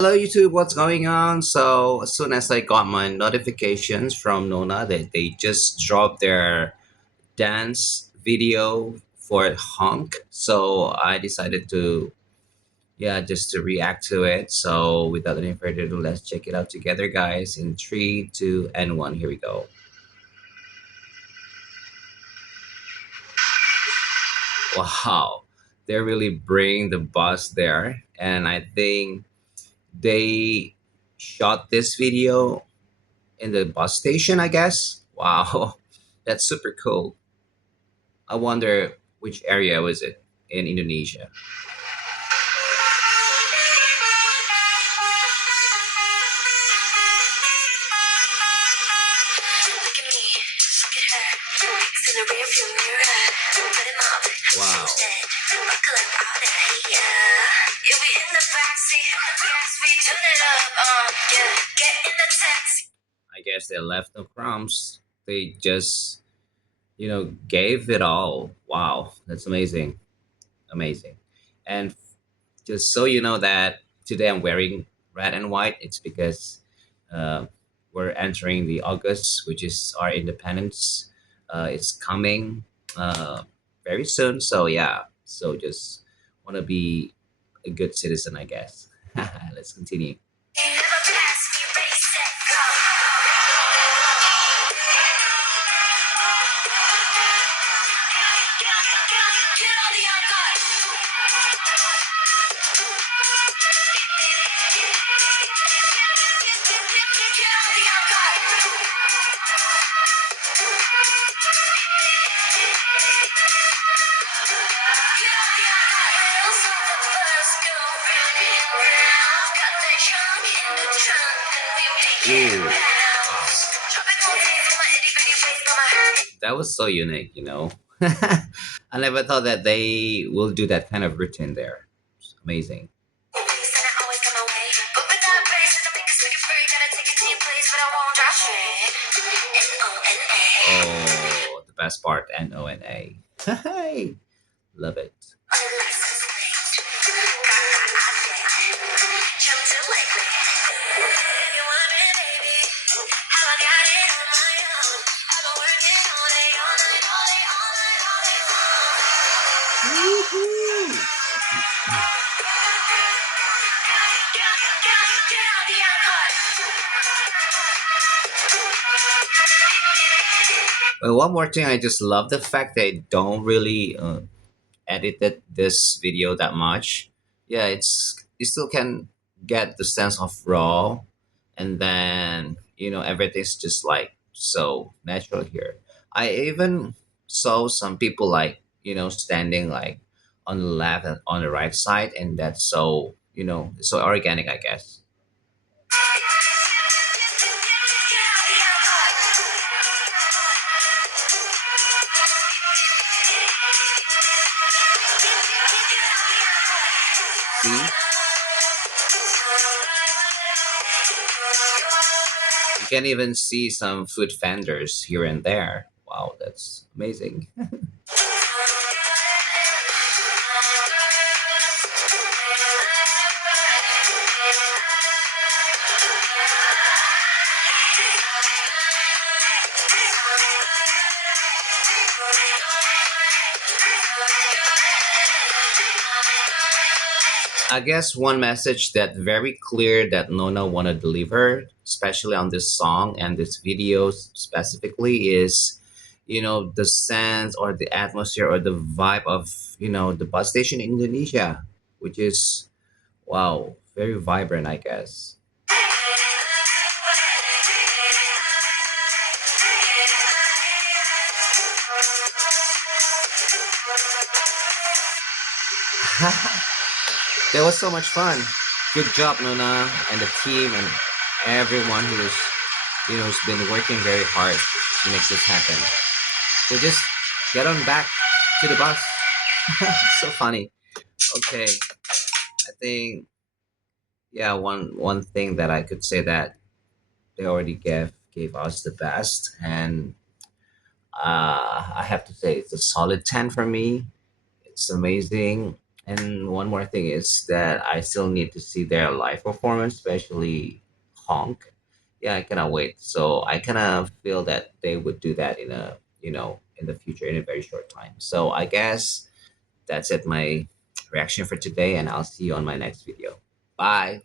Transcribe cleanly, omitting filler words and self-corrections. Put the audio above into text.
Hello YouTube, what's going on? So as soon as I got my notifications from Nona that they just dropped their dance video for Honk, so I decided to just to react to it. So without any further ado, let's check it out together, guys. In three, two, and one, here we go. Wow, they really bring the buzz there, and I think they shot this video in the bus station, I guess. Wow, that's super cool. I wonder which area was it in Indonesia. Look at me, look at her. It's in the rearview mirror. Put him up. Wow. Buckle up all that, yeah. You'll be in the backseat. Yes, we turn it up. Yeah. Get in the taxi. I guess they left no crumbs. They just, gave it all. Wow, that's amazing. Amazing. And just so you know that today I'm wearing red and white, it's because uh, we're entering the August, which is our independence. It's coming very soon. So yeah, so just want to be a good citizen, I guess. Let's continue. Ooh, that was so unique, you know. I never thought that they will do that kind of routine there. It's amazing. Oh, the best part, Nona. Hey, love it. Woohoo! Well, one more thing, I just love the fact they don't really edited this video that much. Yeah, it's you still can get the sense of raw, and then everything's just like so natural here. I even saw some people like standing like on the left and on the right side, and that's so so organic, I guess. See, you can even see some food vendors here and there. Wow, that's amazing. I guess one message that very clear that Nona want to deliver, especially on this song and this video specifically, is the sense or the atmosphere or the vibe of the bus station in Indonesia, which is wow, very vibrant, I guess. That was so much fun. Good job, Nona, and the team, and everyone who's been working very hard to make this happen. So just get on back to the bus. So funny. Okay, I think yeah, one thing that I could say that they already gave us the best, and I have to say it's a solid 10 for me. It's amazing. And one more thing is that I still need to see their live performance, especially Honk. Yeah, I cannot wait. So I kind of feel that they would do that in a, in the future in a very short time. So I guess that's it, my reaction for today, and I'll see you on my next video. Bye.